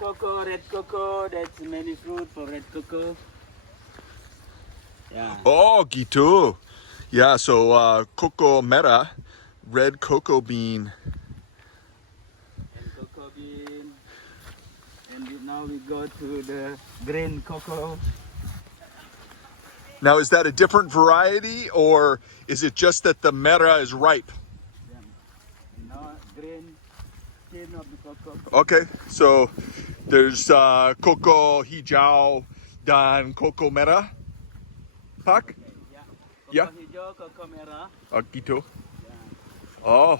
cocoa, red cocoa. That's many fruit for red cocoa. Yeah. Oh, gitu. Yeah, so coco mera, red cocoa bean. And cocoa bean. And now we go to the green cocoa. Now, is that a different variety, or is it just that the mera is ripe? Yeah. Now green skin of the cocoa. Okay, so there's coco hijau dan coco mera. Pak? Yeah. Yeah. Cocoa hijau, cocoa merah. Gitu. Yeah. Oh,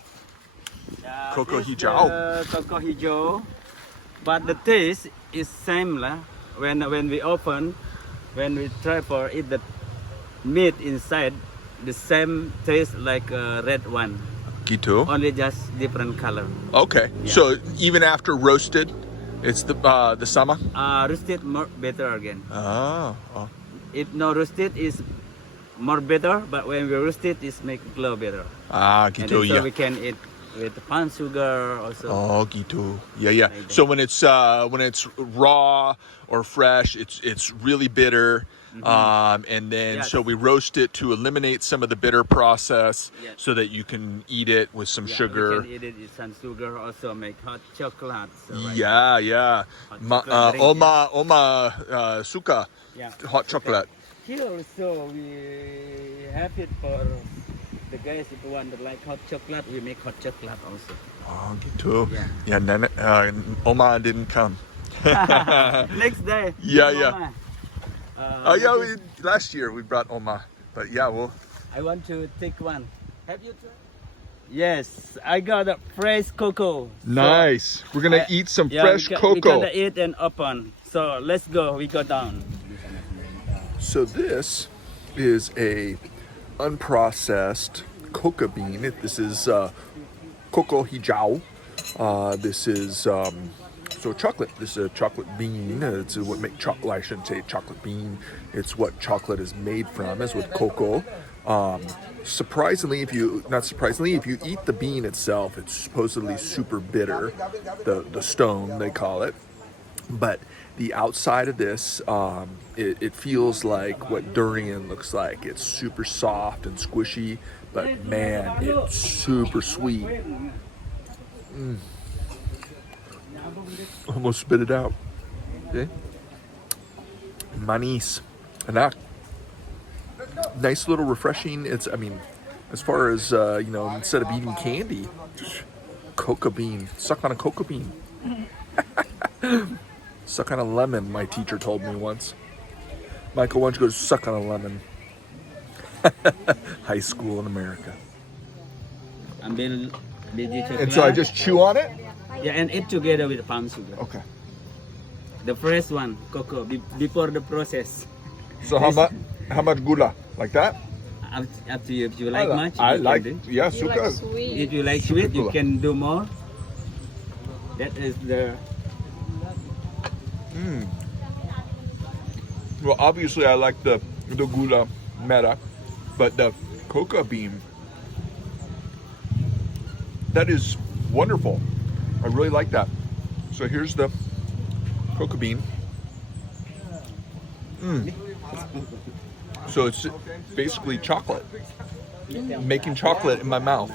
Yeah, Cocoa this hijau. the Cocoa hijau, but the taste is same lah. When we open, when we try for eat the meat inside, the same taste like red one, gitu. only just different color. Okay, Yeah. so even after roasted, it's the sama. Roasted more better again. Oh, oh. If no roasted is more better, but when we roast it, it's make glow better. And Gitu. then so Yeah. we can eat with palm sugar also. Oh, gitu. Yeah, yeah. Like So when it's raw or fresh, it's really bitter. And then Yes. so we roast it to eliminate some of the bitter process, Yes. so that you can eat it with some Yeah, sugar. We can eat it with some sugar, also make hot chocolate. So right. Yeah, yeah. Hot chocolate drink, Oma suka Yeah. hot chocolate. Here also we have it for the guys if you want to like hot chocolate, we make hot chocolate also. Oh, gitu. Yeah. Yeah, Nana, Oma didn't come. Next day. Yeah, Mama, yeah. Oh yeah, this is- last year we brought Oma, but yeah, well, I want to take one. Have you tried? Yes, I got a fresh cocoa. nice. We're gonna I- eat some Yeah, fresh we cocoa. gonna eat and open. So let's go. We go down. So this is a unprocessed coca bean. This is coco hijau. This is so chocolate. This is a chocolate bean. It's what make chocolate. I shouldn't say chocolate bean. It's what chocolate is made from. Is with cocoa. Surprisingly, if you eat the bean itself, it's supposedly super bitter. The stone they call it. But the outside of this, it feels like what durian looks like. It's super soft and squishy, but man, it's super sweet. Almost spit it out. Okay. Manis. Anak. Nice little refreshing. As far as, instead of eating candy, just coca bean. Suck on a coca bean. Suck on a lemon, my teacher told me once. Michael, why don't you go suck on a lemon? High school in America. Ambil biji coklat. And so I just chew on it? Yeah, and eat together with palm sugar. Okay. The first one, cocoa, before the process. So how much gula? Like that? Up to you. If you like much, I you like, can do. yeah, You like suka. sweet. If you like sweet, you Gula. can do more. That is the Well, obviously I like the gula mera, but the coca bean, that is wonderful. I really like that. So here's the coca bean. So it's basically chocolate. Making chocolate in my mouth.